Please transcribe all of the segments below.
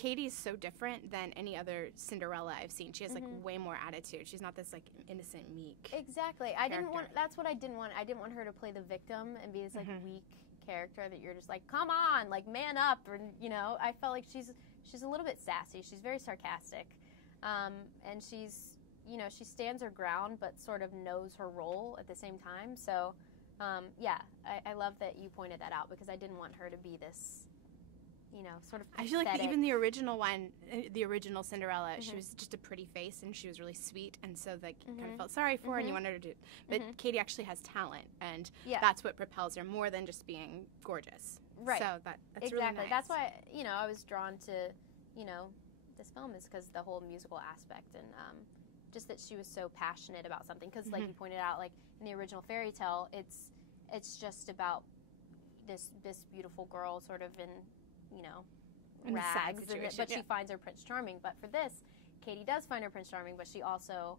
Katie's so different than any other Cinderella I've seen. She has like way more attitude. She's not this like innocent, meek. Exactly. I didn't want. That's what I didn't want. I didn't want her to play the victim and be this like weak character that you're just like, come on, like man up, and you know. I felt like she's a little bit sassy. She's very sarcastic, and she's, you know, she stands her ground but sort of knows her role at the same time. So, yeah, I love that you pointed that out because I didn't want her to be this, you know, sort of pathetic. I feel like even the original one, the original Cinderella, she was just a pretty face and she was really sweet, and so like kind of felt sorry for her and you wanted her to. But Katie actually has talent, and that's what propels her more than just being gorgeous. Right. So that's exactly. really nice. That's why, you know, I was drawn to, you know, this film is because the whole musical aspect and just that she was so passionate about something. Because like you pointed out, like in the original fairy tale, it's just about this beautiful girl sort of in, you know, in rags, but she finds her Prince Charming. But for this, Katie does find her Prince Charming, but she also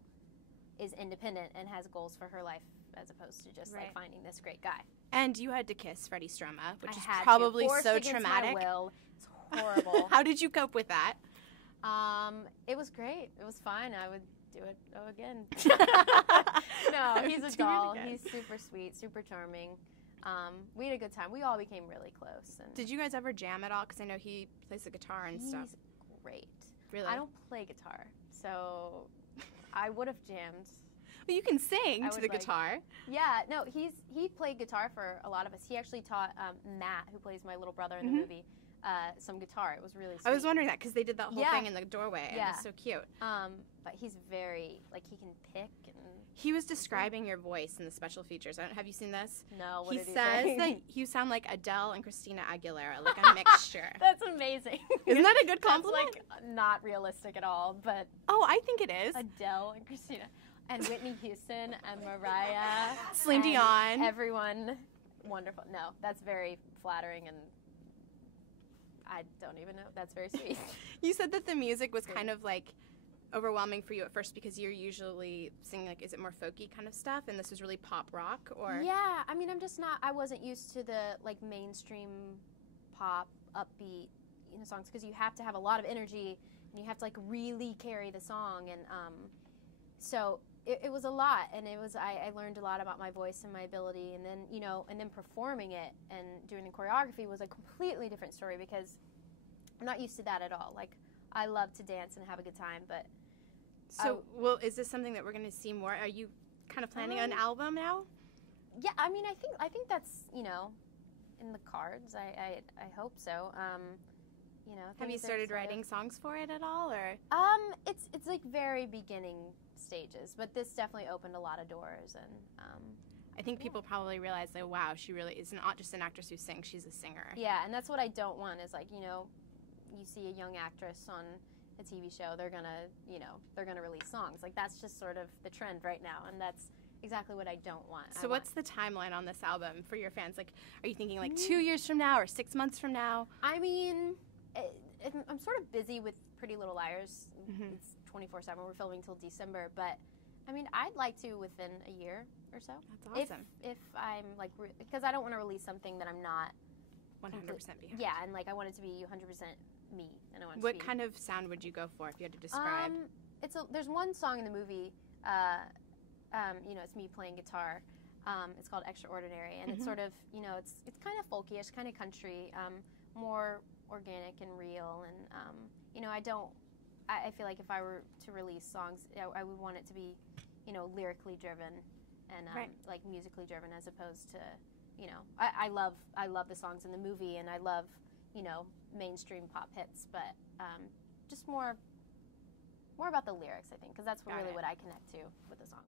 is independent and has goals for her life as opposed to just like finding this great guy. And you had to kiss Freddie Stroma, which is had probably to. so Against traumatic. My will. It's horrible. How did you cope with that? It was great. It was fine. I would do it again. No, he's a doll. He's super sweet, super charming. We had a good time. We all became really close. And did you guys ever jam at all? Because I know he plays the guitar and stuff. He's great. Really? I don't play guitar, so I would have jammed. Well, you can sing to the guitar. Yeah, no, he played guitar for a lot of us. He actually taught Matt, who plays my little brother in the movie, some guitar. It was really sweet. I was wondering that because they did that whole thing in the doorway. Yeah. It was so cute. But he's very, like, he can pick. And he was describing your voice in the special features. Have you seen this? No, what did he says say? that you sound like Adele and Christina Aguilera, like a mixture. That's amazing. Isn't that a good compliment? That's, like, not realistic at all, but... Oh, I think it is. Adele and Christina. And Whitney Houston and Mariah. Celine Dion. Everyone. Wonderful. No, that's very flattering, and I don't even know. That's very sweet. You said that the music was kind of like overwhelming for you at first because you're usually singing, like, is it more folky kind of stuff, and this was really pop rock, or? Yeah, I mean, I'm just not, I wasn't used to the, like, mainstream pop, upbeat, you know, songs, because you have to have a lot of energy, and you have to, like, really carry the song, and so it was a lot, and it was, I learned a lot about my voice and my ability, and then, you know, and then performing it and doing the choreography was a completely different story, because I'm not used to that at all. Like, I love to dance and have a good time, but... So, well, is this something that we're going to see more? Are you kind of planning an album now? Yeah, I mean, I think that's, you know, in the cards. I hope so. You know. Have you started writing songs for it at all, or? It's like very beginning stages, but this definitely opened a lot of doors, and I think people probably realize that, wow, she really is not just an actress who sings, she's a singer. Yeah, and that's what I don't want is, like, you know, you see a young actress on a TV show, they're gonna, you know, they're gonna release songs. Like, that's just sort of the trend right now, and that's exactly what I don't want. So what's the timeline on this album for your fans? Like, are you thinking like 2 years from now or 6 months from now? I mean, I'm sort of busy with Pretty Little Liars. It's 24/7. We're filming till December, but I mean, I'd like to within a year or so. That's awesome. If I'm like, because I don't want to release something that I'm not 100% behind. Yeah, and like I want it to be 100% me. And I want it what to be, kind of sound would you go for if you had to describe? There's one song in the movie. You know, it's me playing guitar. It's called Extraordinary, and it's sort of, you know, it's kind of folky-ish, kind of country, more organic and real. And you know, I feel like if I were to release songs, I would want it to be, you know, lyrically driven and like musically driven, as opposed to, you know, I love the songs in the movie, and I love, you know, mainstream pop hits, but just more about the lyrics, I think, because that's really what I connect to with the song.